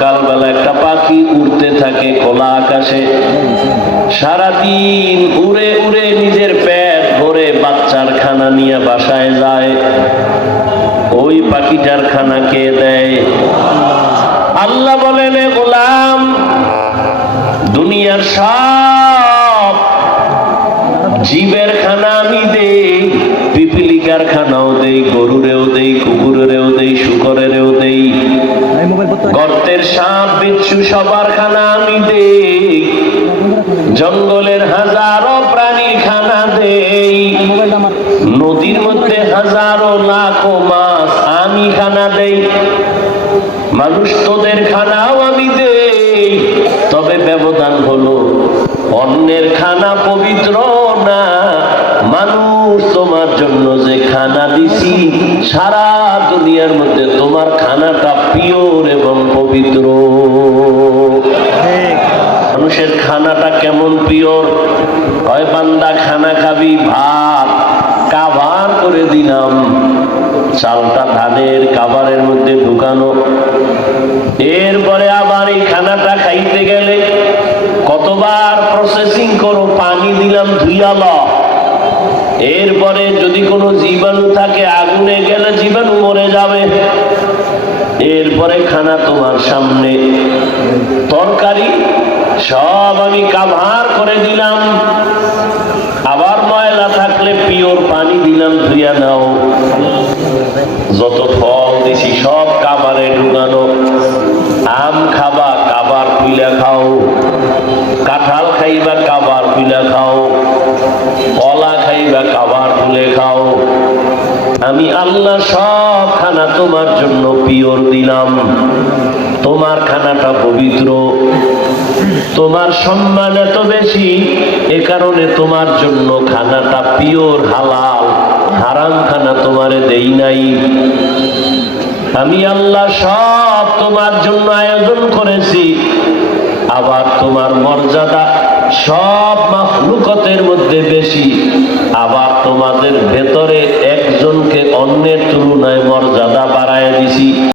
সকালবেলা একটা পাখি উড়তে থাকে খোলা আকাশে, সারাদিন উড়ে উড়ে নিজের পেট ভরে বাচ্চার খানা নিয়ে বাসায় যায়। ওই পাখিটার খানা কে দেয়? আল্লাহ বলেন, এ গোলাম, দুনিয়ার সব জীবের খানা আমি দেই, পিপিলিকার খানাও দেই, গরুরেও দেই, কুকুরেরও দেই, শুকরেরও দেই, গর্তের সাপ বিচ্ছু সবার খানা আমি দেই, জঙ্গলের হাজারো প্রাণীর খানা দেই, নদীর মধ্যে হাজারো লাখো মাছ আমি খানা দেই। মানুষ তোদের খানাও আমি দেই, তবে ব্যবধান হলো অন্যের খানা পবিত্র না। মানুষ তোমার জন্য যে খানা দিছি, সারা দুনিয়ার মধ্যে তোমার খানাটা পিওর এবং পবিত্র। মানুষের খানাটা কেমন পিওর? হয় বান্দা খানা খাবি, ভাত কাভার করে দিলাম, চালটা ধানের কাভারের মধ্যে ঢুকানো, এরপরে আবার এই খানাটা খাইতে গেলে কতবার প্রসেসিং করো, পানি দিলাম ধুইয়াল, এরপরে যদি কোনো জীবাণু থাকে আগুনে গেলে জীবাণু মরে যাবে, এরপরে খানা তোমার সামনে, তরকারি সব আমি কাভার করে দিলাম, আবার ময়লা থাকলে পিওর পানি দিলাম ধুইয়া নাও, যত ফল দিছি সব কাভারে ঢুকানো, আম খাবা কাভার খুইলা খাও, কাঁঠাল খাইবা কাভার খুইলা খাও, কলা খাইবা কাভার খুলে খাও। আমি আল্লাহ সব খানা তোমার জন্য পিওর দিলাম, তোমার খানাটা পবিত্র, তোমার সম্মান এত বেশি, এ কারণে তোমার জন্য খানাটা পিওর হালাল, হারাম খানা তোমারে দেই নাই। আমি আল্লাহ সব তোমার জন্য আয়োজন করেছি, আবার তোমার মর্যাদা সব মাখলুকতের মধ্যে বেশি, আবার তোমাদের ভেতরে একজনকে অন্যের তুলনায় মর্যাদা বাড়ায় দিছি।